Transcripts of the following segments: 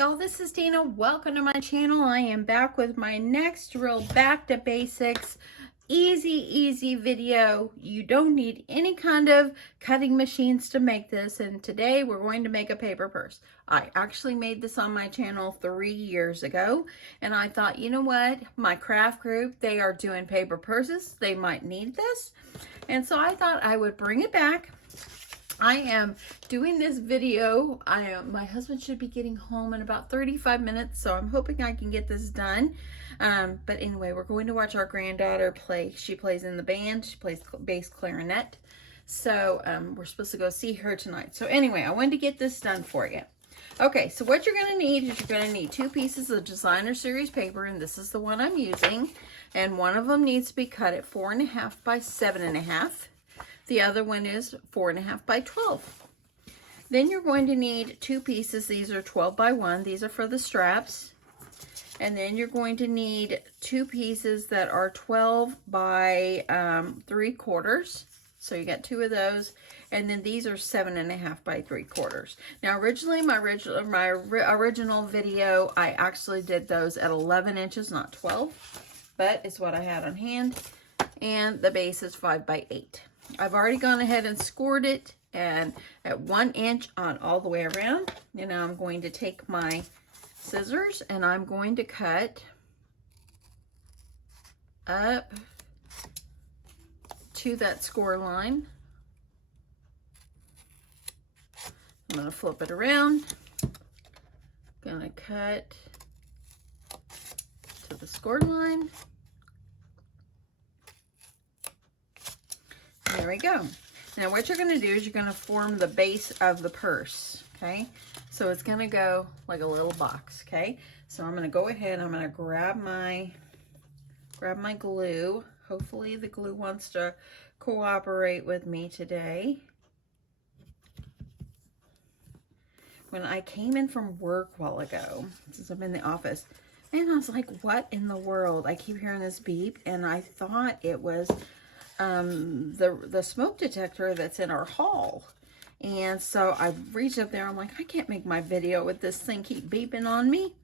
Y'all, this is Dana. Welcome to my channel. I am back with my next real back to basics, easy video. You don't need any kind of cutting machines to make this, and today we're going to make a paper purse. I actually made this on my channel 3 years ago, and I thought, you know what, my craft group, they are doing paper purses. They might need this, and so I thought I would bring it back. I am doing this video. My husband should be getting home in about 35 minutes, so I'm hoping I can get this done. But anyway, we're going to watch our granddaughter play. She plays in the band. She plays bass clarinet. So we're supposed to go see her tonight. So anyway, I wanted to get this done for you. Okay, so what you're going to need is you're going to need 2 pieces of designer series paper, and this is the one I'm using. And one of them needs to be cut at 4.5 by 7.5. The other one is 4.5 by 12. Then you're going to need 2 pieces. These are 12 by 1. These are for the straps. And then you're going to need 2 pieces that are 12 by 3/4. So you got 2 of those. And then these are 7.5 by 3/4. Now originally, my original video, I actually did those at 11 inches, not 12. But it's what I had on hand. And the base is 5 by 8. I've already gone ahead and scored it and at 1 inch on all the way around. And now I'm going to take my scissors and I'm going to cut up to that score line. I'm going to flip it around. Going to cut to the score line. There we go. Now what you're going to do is you're going to form the base of the purse, okay? So it's going to go like a little box, okay? So I'm going to go ahead and I'm going to grab my glue. Hopefully the glue wants to cooperate with me today. When I came in from work a while ago, since I'm in the office, and I was like, what in the world? I keep hearing this beep, and I thought it was the smoke detector that's in our hall. And so I reached up there. I'm like, I can't make my video with this thing keep beeping on me.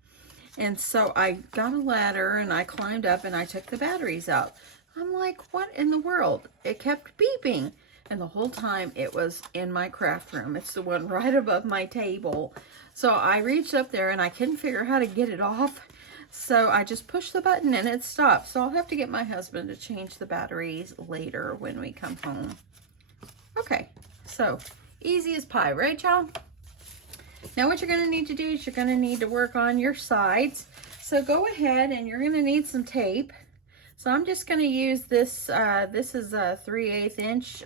And so I got a ladder and I climbed up and I took the batteries out. I'm like, what in the world? It kept beeping. And the whole time it was in my craft room. It's the one right above my table. So I reached up there and I couldn't figure out how to get it off. So I just pushed the button and it stopped. So I'll have to get my husband to change the batteries later when we come home. Okay, so easy as pie, right, y'all? Now what you're going to need to do is you're going to need to work on your sides. So go ahead and you're going to need some tape. So I'm just going to use this. This is a 3/8 inch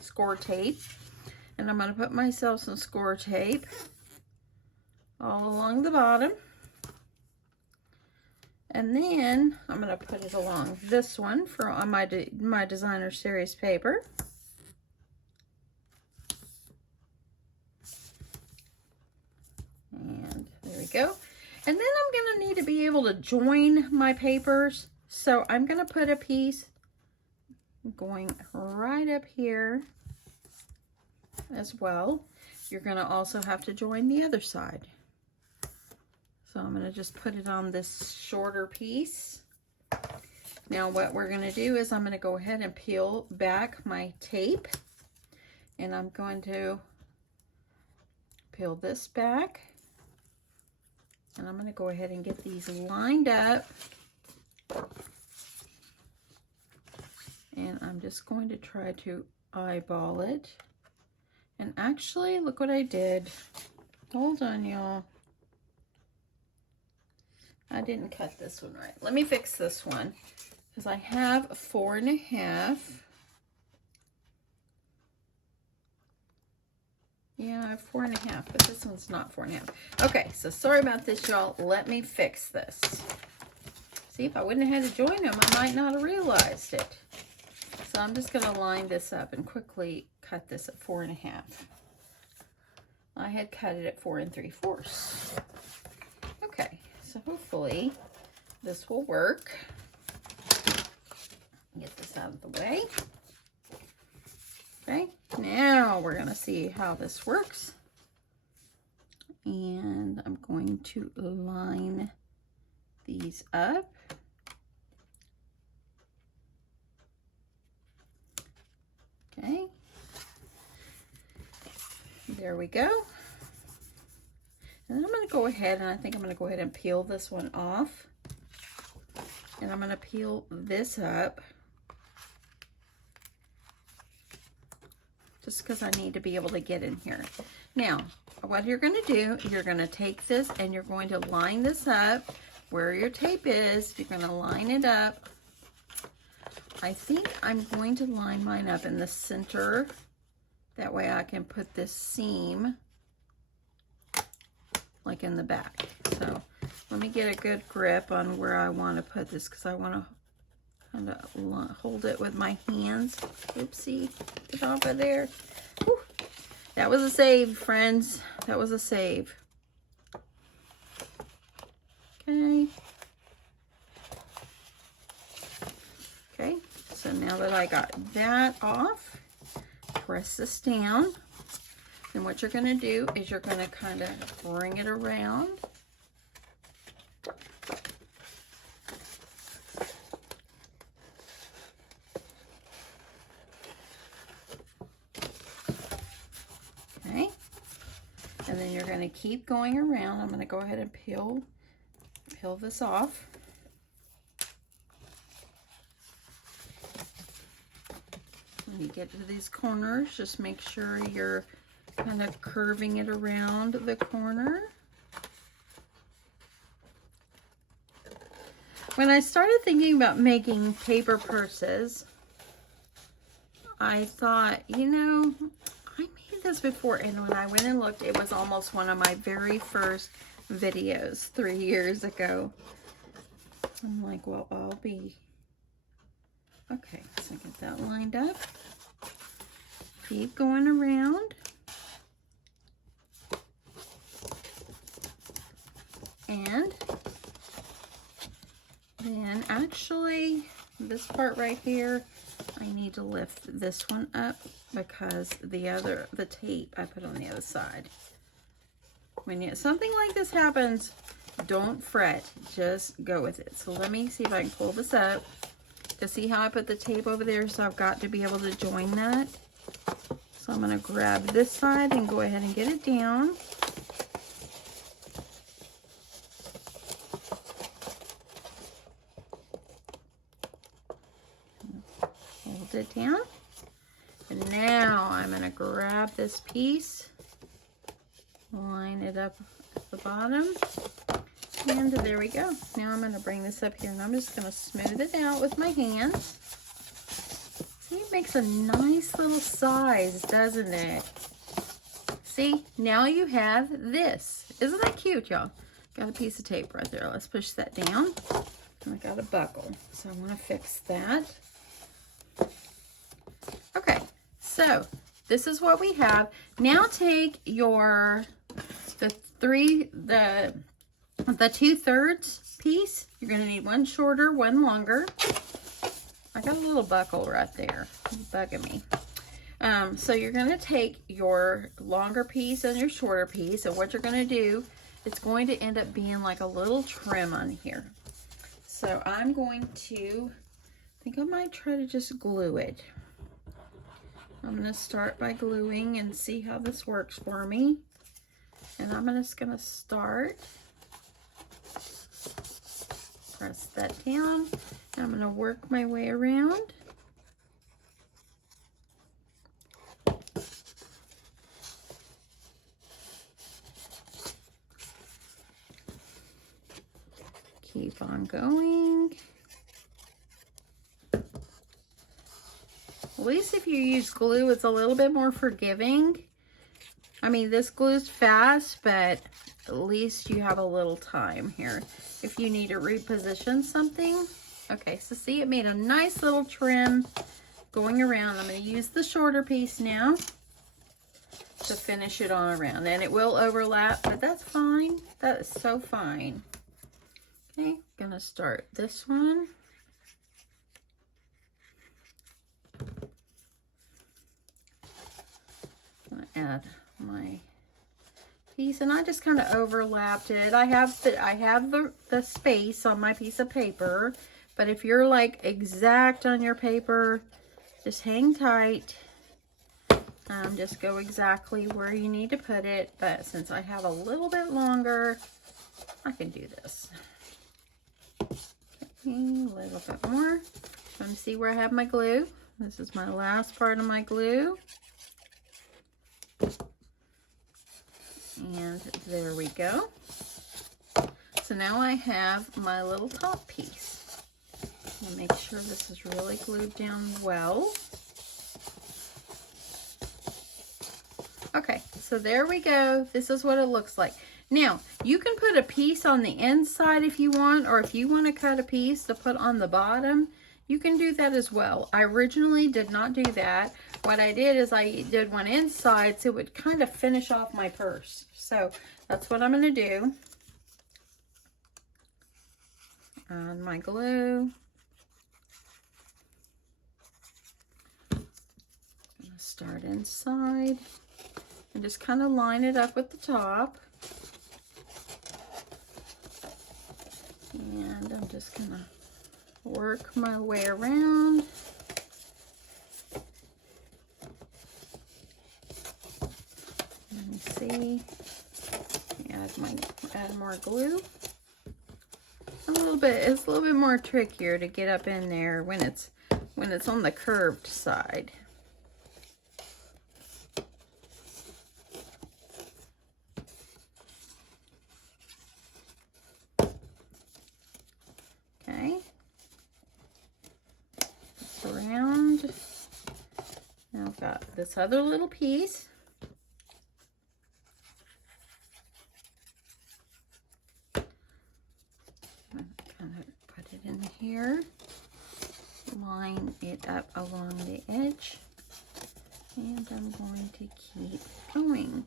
score tape. And I'm going to put myself some score tape all along the bottom. And then I'm going to put it along this one for on my designer series paper. And there we go. And then I'm going to need to be able to join my papers. So I'm going to put a piece going right up here as well. You're going to also have to join the other side. So I'm going to just put it on this shorter piece. Now what we're going to do is I'm going to go ahead and peel back my tape. And I'm going to peel this back. And I'm going to go ahead and get these lined up. And I'm just going to try to eyeball it. And actually, look what I did. Hold on, y'all. I didn't cut this one right. Let me fix this one because I have 4.5. Yeah, I have 4.5, but this one's not 4.5. Okay, so sorry about this, y'all. Let me fix this. See, if I wouldn't have had to join them, I might not have realized it. So I'm just going to line this up and quickly cut this at 4.5. I had cut it at 4 3/4. Okay. So hopefully this will work. Get this out of the way. Okay, now we're going to see how this works. And I'm going to line these up. Okay. There we go. And then I'm going to go ahead, and I think I'm going to go ahead and peel this one off. And I'm going to peel this up. Just because I need to be able to get in here. Now, what you're going to do, you're going to take this and you're going to line this up where your tape is. You're going to line it up. I think I'm going to line mine up in the center. That way I can put this seam like in the back. So let me get a good grip on where I want to put this, because I want to kind of hold it with my hands. Oopsie, get off of there. Whew. That was a save, friends. That was a save. Okay. Okay, so now that I got that off, press this down. And what you're going to do is you're going to kind of bring it around. Okay. And then you're going to keep going around. I'm going to go ahead and peel this off. When you get to these corners, just make sure you're kind of curving it around the corner. When I started thinking about making paper purses, I thought, you know, I made this before, and when I went and looked, it was almost one of my very first videos 3 years ago. I'm like, well, I'll be okay. So get that lined up. Keep going around. And then actually this part right here, I need to lift this one up because the tape I put on the other side. When something like this happens, don't fret, just go with it. So let me see if I can pull this up to see how I put the tape over there. So I've got to be able to join that. So I'm going to grab this side and go ahead and get it down. Hold it down. And now I'm going to grab this piece, line it up at the bottom, and there we go. Now I'm going to bring this up here, and I'm just going to smooth it out with my hands. See, it makes a nice little size, doesn't it? See, now you have this. Isn't that cute, y'all? Got a piece of tape right there. Let's push that down. And I got a buckle, so I want to fix that. Okay, so this is what we have. Now take your the 2/3 piece. You're going to need one shorter, one longer. I got a little buckle right there. It's bugging me. So you're going to take your longer piece and your shorter piece, and what you're going to do, it's going to end up being like a little trim on here. So I'm going to, I think I might try to just glue it. I'm going to start by gluing and see how this works for me. And I'm just going to start. Press that down. And I'm going to work my way around. Keep on going. At least if you use glue, it's a little bit more forgiving. I mean, this glues fast, but at least you have a little time here if you need to reposition something. Okay, so see, it made a nice little trim going around. I'm going to use the shorter piece now to finish it on around, and it will overlap, but that's fine. That is so fine. Okay, gonna start this one. I'm gonna add my piece, and I just kind of overlapped it. I have the space on my piece of paper, but if you're like exact on your paper, just hang tight. Just go exactly where you need to put it, but since I have a little bit longer, I can do this. Okay, a little bit more. Let me see where I have my glue. This is my last part of my glue. And there we go. So now I have my little top piece. I'll make sure this is really glued down well. Okay, so there we go. This is what it looks like. Now, you can put a piece on the inside if you want, or if you want to cut a piece to put on the bottom, you can do that as well. I originally did not do that. What I did is I did one inside so it would kind of finish off my purse. So that's what I'm going to do. On my glue. I'm going to start inside and just kind of line it up with the top. And I'm just going to work my way around. Let me see. Add more glue. It's a little bit more trickier to get up in there when it's on the curved side. Okay. Around. Now I've got this other little piece. Kind of put it in here. Line it up along the edge. And I'm going to keep going.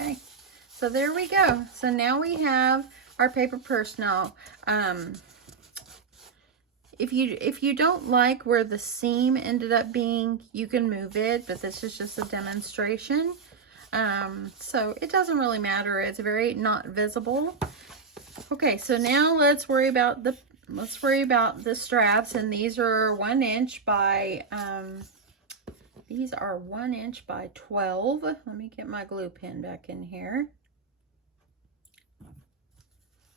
Okay. So there we go. So now we have our paper purse. Now, if you don't like where the seam ended up being, you can move it, but this is just a demonstration. So it doesn't really matter. It's very not visible. Okay, so now let's worry about the straps, and these are 1 inch by these are 1 inch by 12. Let me get my glue pen back in here.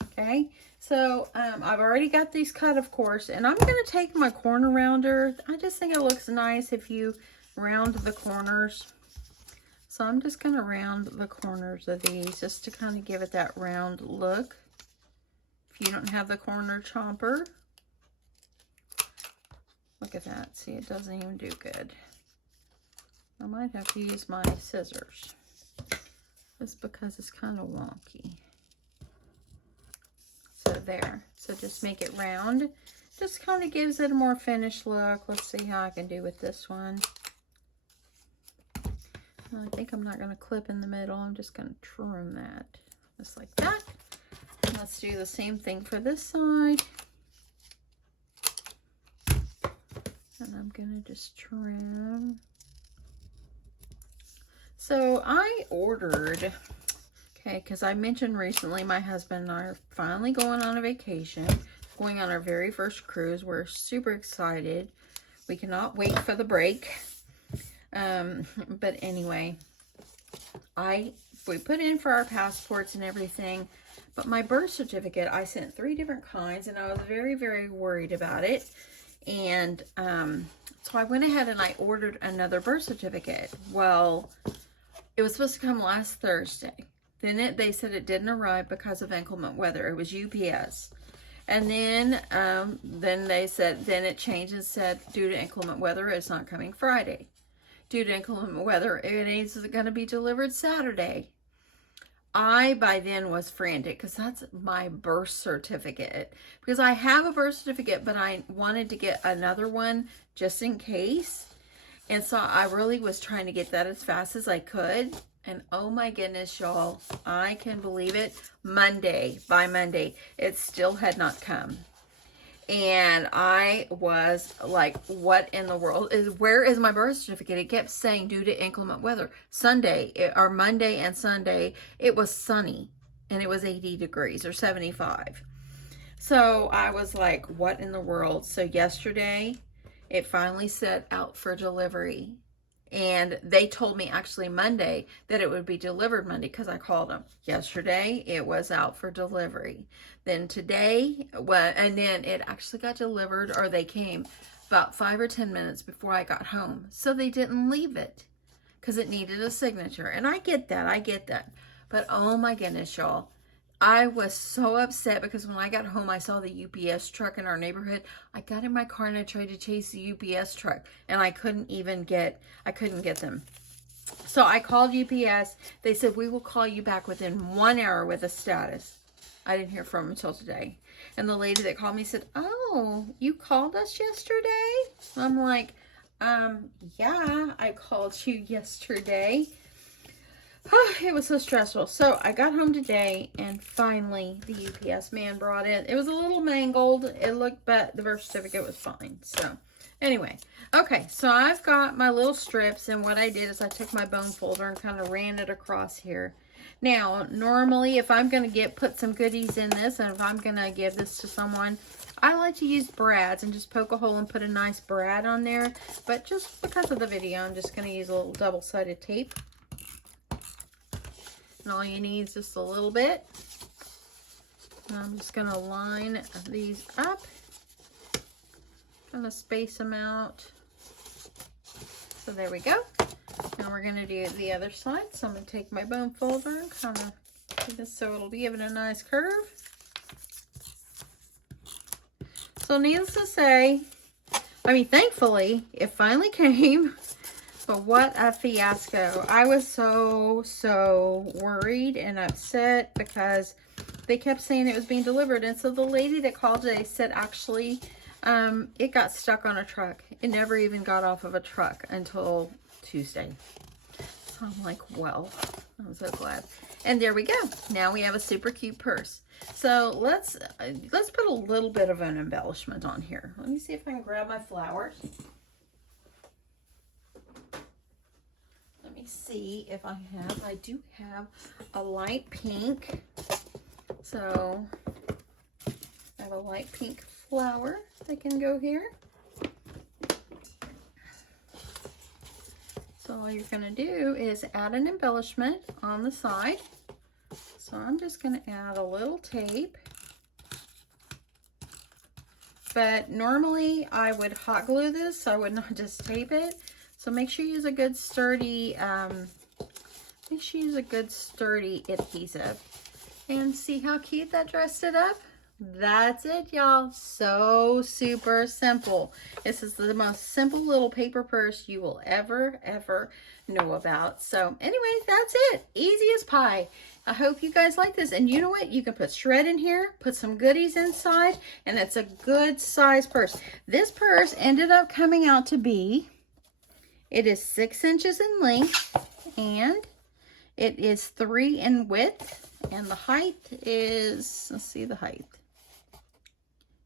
Okay, so I've already got these cut, of course, and I'm going to take my corner rounder. I just think it looks nice if you round the corners. So I'm just going to round the corners of these just to kind of give it that round look. If you don't have the corner chomper. Look at that. See, it doesn't even do good. I might have to use my scissors just because it's kind of wonky. So there. So just make it round. Just kind of gives it a more finished look. Let's see how I can do with this one. I think I'm not going to clip in the middle. I'm just going to trim that just like that. And let's do the same thing for this side. And I'm going to just trim. So I ordered, okay, because I mentioned recently my husband and I are finally going on a vacation, going on our very first cruise. We're super excited. We cannot wait for the break. But anyway, we put in for our passports and everything, but my birth certificate, I sent 3 different kinds, and I was very, very worried about it. And, so I went ahead and I ordered another birth certificate. Well, it was supposed to come last Thursday. Then they said it didn't arrive because of inclement weather. It was UPS. And then they said, then it changed and said, due to inclement weather, it's not coming Friday. Due to inclement weather, it is going to be delivered Saturday. I, by then, was frantic because that's my birth certificate. Because I have a birth certificate, but I wanted to get another one just in case. And so I really was trying to get that as fast as I could. And oh my goodness, y'all, I can believe it. By Monday, it still had not come. And I was like, what in the world where is my birth certificate? It kept saying due to inclement weather. Or Monday and Sunday, it was sunny and it was 80 degrees or 75. So I was like, what in the world? So yesterday it finally set out for delivery. And they told me actually Monday that it would be delivered Monday because I called them. Yesterday, it was out for delivery. Then today, and then it actually got delivered, or they came about 5 or 10 minutes before I got home. So they didn't leave it because it needed a signature. And I get that. But oh my goodness, y'all. I was so upset because when I got home, I saw the UPS truck in our neighborhood. I got in my car and I tried to chase the UPS truck and I couldn't get them. So I called UPS. They said, we will call you back within 1 hour with a status. I didn't hear from them until today. And the lady that called me said, oh, you called us yesterday? I'm like, yeah, I called you yesterday. It was so stressful. So I got home today and finally the UPS man brought it. It was a little mangled. But the birth certificate was fine. So anyway, okay. So I've got my little strips, and what I did is I took my bone folder and kind of ran it across here. Now, normally if I'm going to put some goodies in this, and if I'm going to give this to someone, I like to use brads and just poke a hole and put a nice brad on there. But just because of the video, I'm just going to use a little double-sided tape. And all you need is just a little bit. And I'm just going to line these up. Kind of space them out. So there we go. Now we're going to do the other side. So I'm going to take my bone folder and kind of do this so it'll be given a nice curve. So needless to say, thankfully, it finally came. But what a fiasco. I was so worried and upset because they kept saying it was being delivered. And so the lady that called today said actually it got stuck on a truck. It never even got off of a truck until Tuesday. So I'm like, well, I'm so glad. And there we go. Now we have a super cute purse. So let's put a little bit of an embellishment on here. Let me see if I can grab my flowers. See if I do have a light pink. So I have a light pink flower that can go here. So all you're going to do is add an embellishment on the side. So I'm just going to add a little tape. But normally I would hot glue this, so I would not just tape it. So make sure you use a good sturdy, adhesive. And see how cute that dressed it up? That's it, y'all. So super simple. This is the most simple little paper purse you will ever know about. So anyway, that's it. Easy as pie. I hope you guys like this. And you know what? You can put shred in here, put some goodies inside, and it's a good size purse. This purse ended up coming out to be, it is 6 inches in length, and it is 3 in width, and the height is, let's see, the height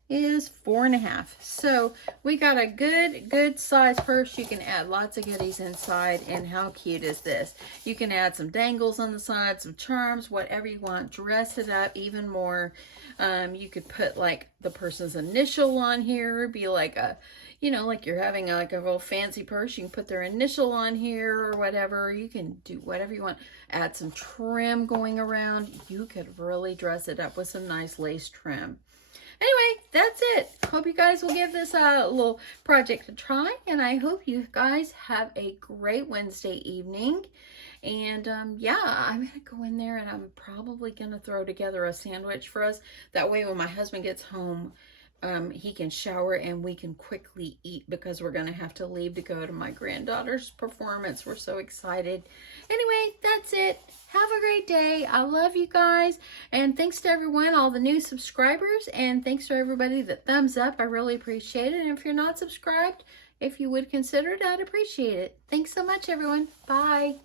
is 4.5. So we got a good size purse. You can add lots of goodies inside, and how cute is this? You can add some dangles on the side, some charms, whatever you want. Dress it up even more. You could put like the person's initial on here, be like a, you know, like you're having like a real fancy purse. You can put their initial on here or whatever. You can do whatever you want. Add some trim going around. You could really dress it up with some nice lace trim. Anyway, that's it. Hope you guys will give this a little project a try. And I hope you guys have a great Wednesday evening. And yeah, I'm going to go in there and I'm probably going to throw together a sandwich for us. That way when my husband gets home, he can shower and we can quickly eat, because we're going to have to leave to go to my granddaughter's performance. We're so excited. Anyway, that's it. Have a great day. I love you guys. And thanks to everyone, all the new subscribers. And thanks to everybody that thumbs up. I really appreciate it. And if you're not subscribed, if you would consider it, I'd appreciate it. Thanks so much, everyone. Bye.